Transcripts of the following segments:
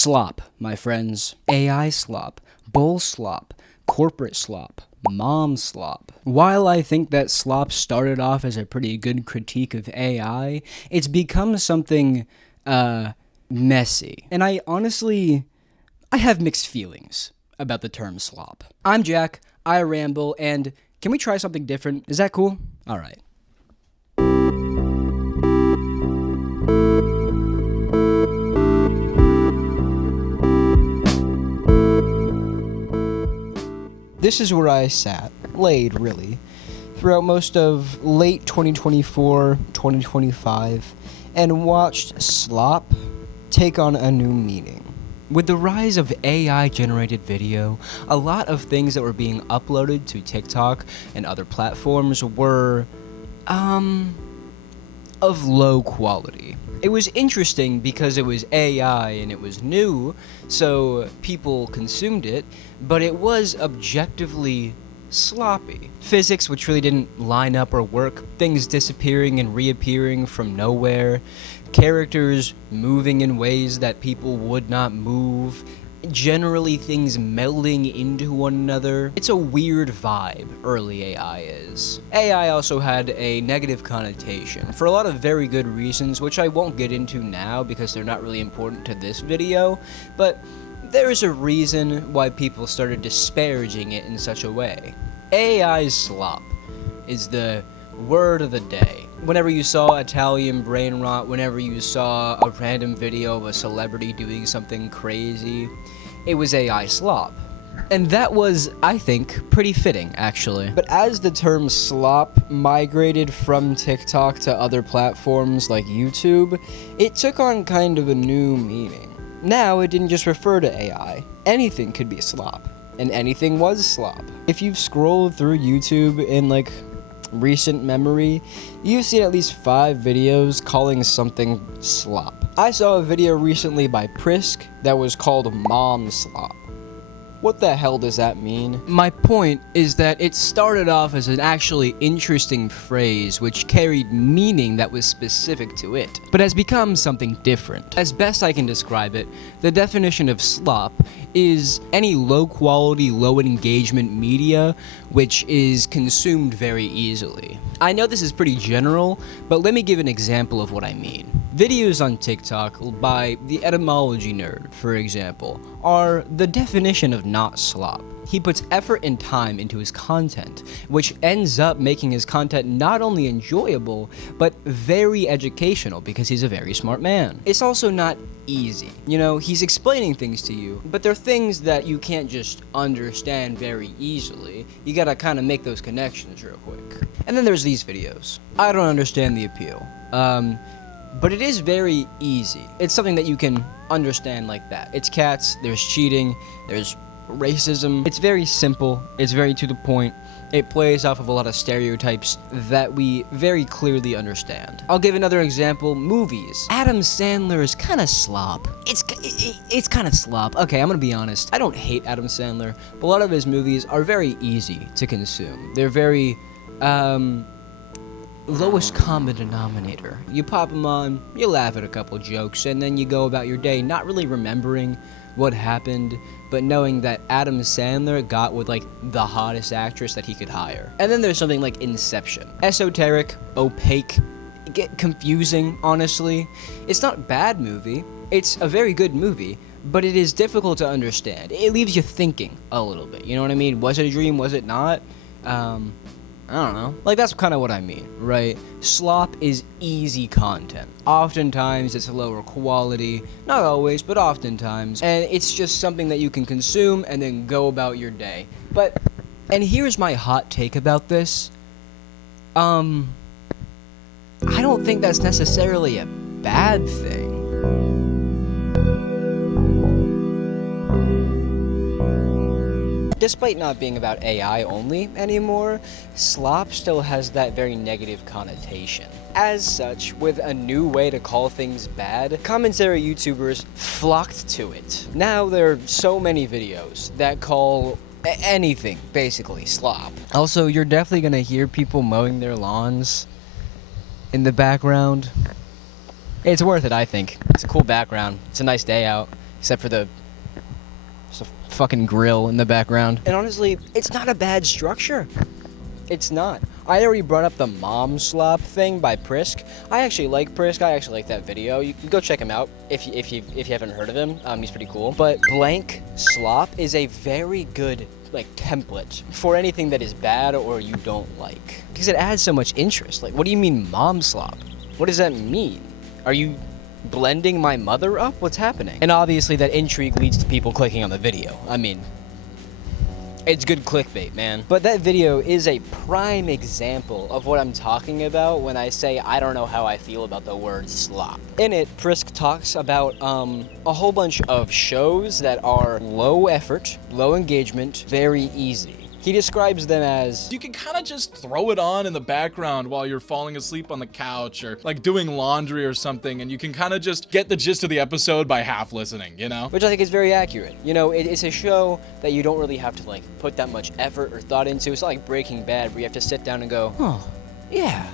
Slop, my friends. AI slop, bull slop, corporate slop, mom slop. While I think that slop started off as a pretty good critique of AI, it's become something, messy. And I have mixed feelings about the term slop. I'm Jack, I ramble, and can we try something different? Is that cool? Alright. This is where I sat, laid really, throughout most of late 2024, 2025, and watched slop take on a new meaning. With the rise of AI-generated video, a lot of things that were being uploaded to TikTok and other platforms were, of low quality. It was interesting because it was AI and it was new, so people consumed it, but it was objectively sloppy. Physics which really didn't line up or work, things disappearing and reappearing from nowhere, characters moving in ways that people would not move, generally things melding into one another. It's a weird vibe, early AI is. AI also had a negative connotation, for a lot of very good reasons, which I won't get into now because they're not really important to this video, but there's a reason why people started disparaging it in such a way. AI slop is the word of the day. Whenever you saw Italian brain rot, whenever you saw a random video of a celebrity doing something crazy, it was AI slop. And that was, I think, pretty fitting, actually. But as the term slop migrated from TikTok to other platforms like YouTube, it took on kind of a new meaning. Now, it didn't just refer to AI. Anything could be slop, and anything was slop. If you've scrolled through YouTube in, recent memory, you've seen at least 5 videos calling something slop. I saw a video recently by Prisk that was called Mom Slop. What the hell does that mean? My point is that it started off as an actually interesting phrase which carried meaning that was specific to it, but has become something different. As best I can describe it, the definition of slop is any low-quality, low-engagement media which is consumed very easily. I know this is pretty general, but let me give an example of what I mean. Videos on TikTok by the etymology nerd, for example, are the definition of not slop. He puts effort and time into his content, which ends up making his content not only enjoyable, but very educational because he's a very smart man. It's also not easy. He's explaining things to you, but they're things that you can't just understand very easily. You gotta kind of make those connections real quick. And then there's these videos. I don't understand the appeal. But it is very easy. It's something that you can understand like that. It's cats, there's cheating, there's racism. It's very simple, it's very to the point. It plays off of a lot of stereotypes that we very clearly understand. I'll give another example, movies. Adam Sandler is kind of slop. It's kind of slop. Okay, I'm gonna be honest. I don't hate Adam Sandler, but a lot of his movies are very easy to consume. They're very, lowest common denominator. You pop them on, you laugh at a couple jokes, and then you go about your day not really remembering what happened, but knowing that Adam Sandler got with the hottest actress that he could hire. And then there's something like Inception. Esoteric, opaque, confusing, honestly. It's not a bad movie. It's a very good movie, but it is difficult to understand. It leaves you thinking a little bit, you know what I mean? Was it a dream? Was it not? I don't know. That's kind of what I mean, right? Slop is easy content. Oftentimes, it's lower quality. Not always, but oftentimes. And it's just something that you can consume and then go about your day. And here's my hot take about this. I don't think that's necessarily a bad thing. Despite not being about AI only anymore, slop still has that very negative connotation. As such, with a new way to call things bad, commentary YouTubers flocked to it. Now there are so many videos that call anything, basically, slop. Also, you're definitely gonna hear people mowing their lawns in the background. It's worth it, I think. It's a cool background. It's a nice day out. except for the fucking grill in the background. And honestly, it's not a bad structure. It's not. I already brought up the mom slop thing by Prisk. I actually like Prisk. I actually like that video. You can go check him out if you haven't heard of him. He's pretty cool. But blank slop is a very good template for anything that is bad or you don't like, because it adds so much interest. Like, what do you mean mom slop? What does that mean? Are you blending my mother up? What's happening? And obviously that intrigue leads to people clicking on the video. I mean, it's good clickbait, man. But that video is a prime example of what I'm talking about when I say I don't know how I feel about the word slop. In it, Prisk talks about a whole bunch of shows that are low effort, low engagement, very easy. He describes them as, you can kind of just throw it on in the background while you're falling asleep on the couch or doing laundry or something, and you can kind of just get the gist of the episode by half listening, you know? Which I think is very accurate. You know, it's a show that you don't really have to put that much effort or thought into. It's not like Breaking Bad where you have to sit down and go, oh, yeah,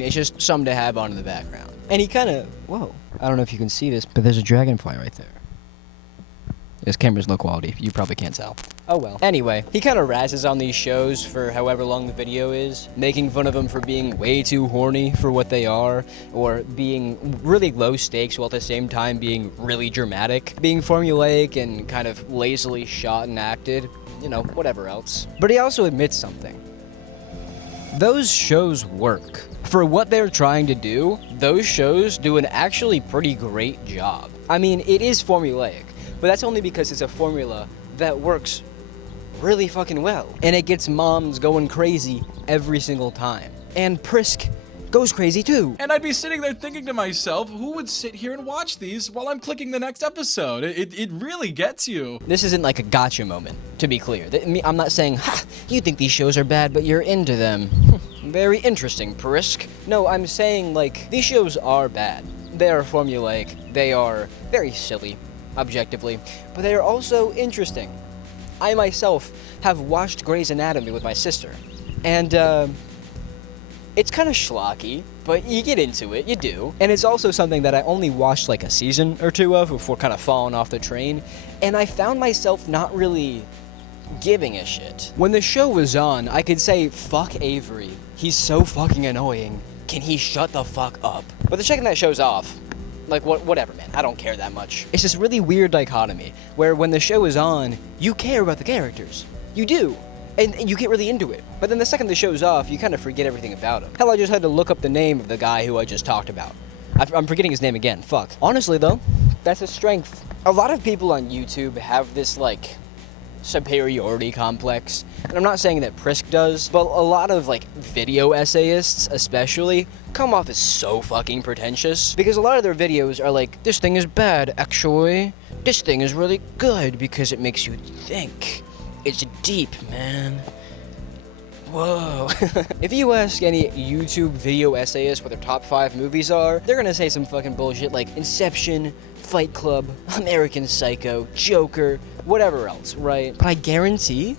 It's just something to have on in the background. And he kind of, whoa, I don't know if you can see this, but there's a dragonfly right there. This camera's low quality, you probably can't tell. Oh well. Anyway, he kind of razzes on these shows for however long the video is, making fun of them for being way too horny for what they are, or being really low stakes while at the same time being really dramatic, being formulaic and kind of lazily shot and acted, you know, whatever else. But he also admits something. Those shows work. For what they're trying to do, those shows do an actually pretty great job. I mean, it is formulaic, but that's only because it's a formula that works really fucking well. And it gets moms going crazy every single time. And Prisk goes crazy too. And I'd be sitting there thinking to myself, who would sit here and watch these while I'm clicking the next episode? It really gets you. This isn't like a gotcha moment, to be clear. I'm not saying, ha, you think these shows are bad, but you're into them. Very interesting, Prisk. No, I'm saying, these shows are bad. They are formulaic. They are very silly, objectively. But they are also interesting. I myself have watched Grey's Anatomy with my sister. And, it's kind of schlocky, but you get into it, you do. And it's also something that I only watched a season or two of before kind of falling off the train. And I found myself not really giving a shit. When the show was on, I could say, fuck Avery. He's so fucking annoying. Can he shut the fuck up? But the second that show's off, whatever, man. I don't care that much. It's this really weird dichotomy where when the show is on, you care about the characters. You do. And you get really into it. But then the second the show's off, you kind of forget everything about him. Hell, I just had to look up the name of the guy who I just talked about. I'm forgetting his name again. Fuck. Honestly, though, that's a strength. A lot of people on YouTube have this, superiority complex. And I'm not saying that Prisk does, but a lot of, video essayists, especially, come off as so fucking pretentious. Because a lot of their videos are this thing is bad, actually. This thing is really good because it makes you think. It's deep, man. Whoa. If you ask any YouTube video essayist what their top 5 movies are, they're gonna say some fucking bullshit like Inception, Fight Club, American Psycho, Joker, whatever else, right? But I guarantee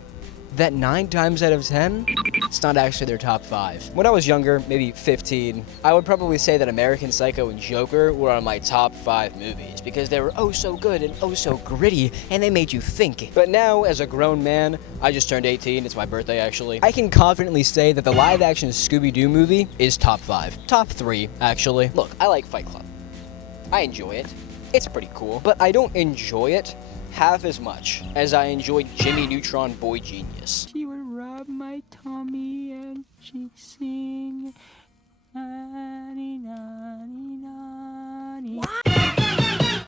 that 9 times out of 10, it's not actually their top 5. When I was younger, maybe 15, I would probably say that American Psycho and Joker were on my top 5 movies because they were oh so good and oh so gritty and they made you think. But now, as a grown man, I just turned 18, it's my birthday actually, I can confidently say that the live-action Scooby-Doo movie is top 5. Top 3, actually. Look, I like Fight Club. I enjoy it. It's pretty cool. But I don't enjoy it half as much as I enjoyed Jimmy Neutron Boy Genius. She would rub my tummy and she'd sing.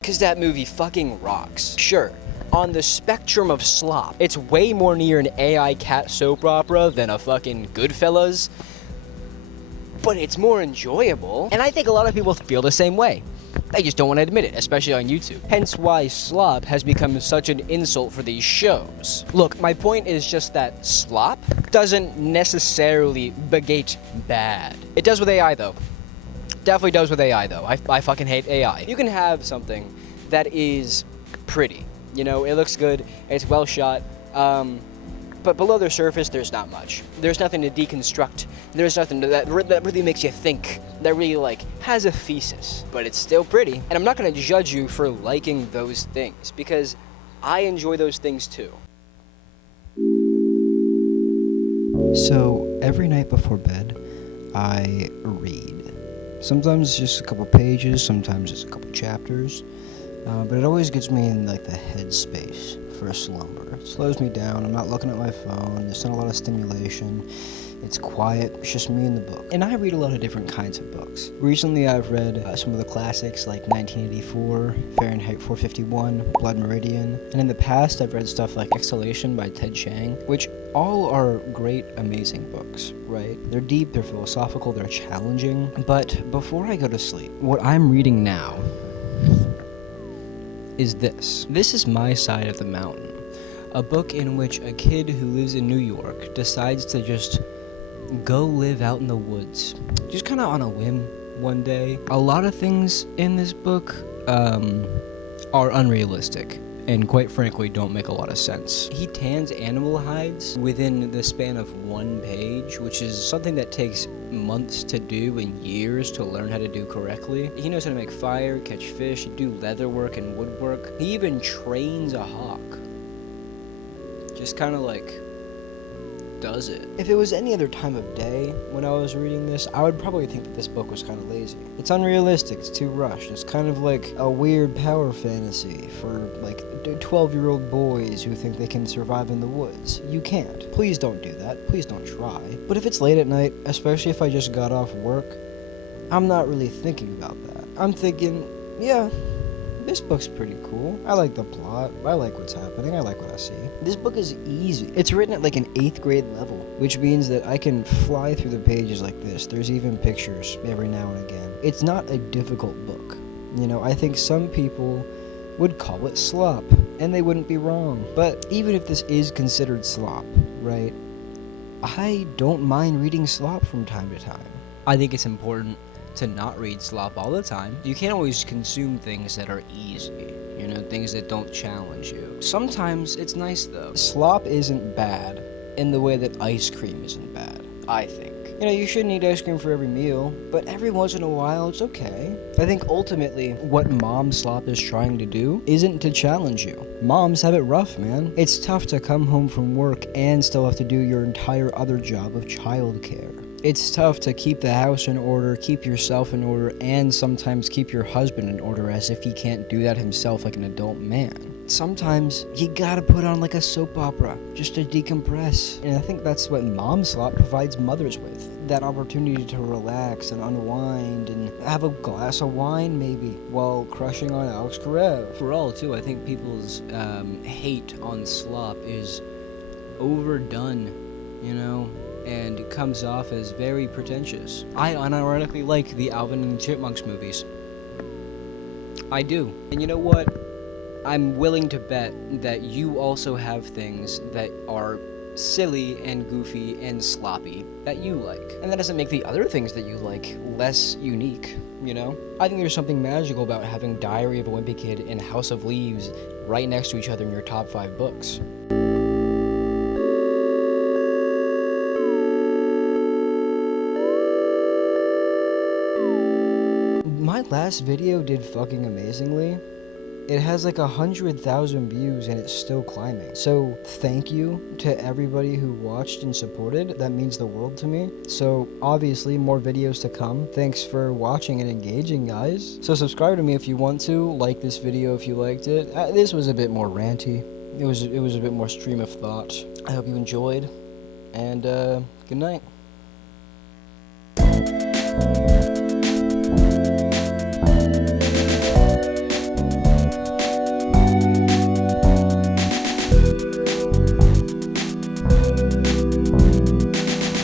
Cause that movie fucking rocks. Sure, on the spectrum of slop, it's way more near an AI cat soap opera than a fucking Goodfellas, but it's more enjoyable, and I think a lot of people feel the same way. They just don't want to admit it, especially on YouTube. Hence why slop has become such an insult for these shows. Look, my point is just that slop doesn't necessarily begate bad. It does with AI, though. Definitely does with AI, though. I fucking hate AI. You can have something that is pretty. You know, it looks good, it's well shot, but below the surface, there's not much. There's nothing to deconstruct. There's nothing that really makes you think that really, like, has a thesis, but it's still pretty. And I'm not gonna judge you for liking those things, because I enjoy those things too. So, every night before bed, I read. Sometimes it's just a couple pages, sometimes it's a couple chapters, but it always gets me in, like, the headspace for a slumber. It slows me down, I'm not looking at my phone, there's not a lot of stimulation, it's quiet, it's just me and the book. And I read a lot of different kinds of books. Recently I've read some of the classics like 1984, Fahrenheit 451, Blood Meridian, and in the past I've read stuff like Exhalation by Ted Chiang, which all are great, amazing books, right? They're deep, they're philosophical, they're challenging. But before I go to sleep, what I'm reading now is this. This is My Side of the Mountain, a book in which a kid who lives in New York decides to just go live out in the woods, just kind of on a whim one day. A lot of things in this book are unrealistic and quite frankly don't make a lot of sense. He tans animal hides within the span of one page, which is something that takes months to do and years to learn how to do correctly. He knows how to make fire, catch fish, do leather work and woodwork. He even trains a hawk. Just kind of like does it. If it was any other time of day when I was reading this, I would probably think that this book was kind of lazy. It's unrealistic, it's too rushed, it's kind of like a weird power fantasy for like 12-year-old boys who think they can survive in the woods. You can't. Please don't do that. Please don't try. But if it's late at night, especially if I just got off work, I'm not really thinking about that. I'm thinking, yeah, this book's pretty cool. I like the plot. I like what's happening. I like what I see. This book is easy. It's written at like an 8th grade level, which means that I can fly through the pages like this. There's even pictures every now and again. It's not a difficult book. You know, I think some people would call it slop, and they wouldn't be wrong. But even if this is considered slop, right, I don't mind reading slop from time to time. I think it's important to not read slop all the time. You can't always consume things that are easy, you know, things that don't challenge you. Sometimes it's nice though. Slop isn't bad in the way that ice cream isn't bad, I think. You know, you shouldn't eat ice cream for every meal, but every once in a while, it's okay. I think ultimately, what Mom Slop is trying to do isn't to challenge you. Moms have it rough, man. It's tough to come home from work and still have to do your entire other job of childcare. It's tough to keep the house in order, keep yourself in order, and sometimes keep your husband in order as if he can't do that himself like an adult man. Sometimes you gotta put on like a soap opera just to decompress. And I think that's what Mom Slop provides mothers with. That opportunity to relax and unwind and have a glass of wine maybe while crushing on Alex Karev. For all too, I think people's hate on slop is overdone, you know? And it comes off as very pretentious. I unironically like the Alvin and the Chipmunks movies. I do. And you know what? I'm willing to bet that you also have things that are silly and goofy and sloppy that you like. And that doesn't make the other things that you like less unique, you know? I think there's something magical about having Diary of a Wimpy Kid and House of Leaves right next to each other in your top 5 books. My last video did fucking amazingly. It has like 100,000 views and it's still climbing. So thank you to everybody who watched and supported. That means the world to me. So obviously more videos to come. Thanks for watching and engaging, guys. So subscribe to me if you want to. Like this video if you liked it. This was a bit more ranty. It was a bit more stream of thought. I hope you enjoyed. And good night.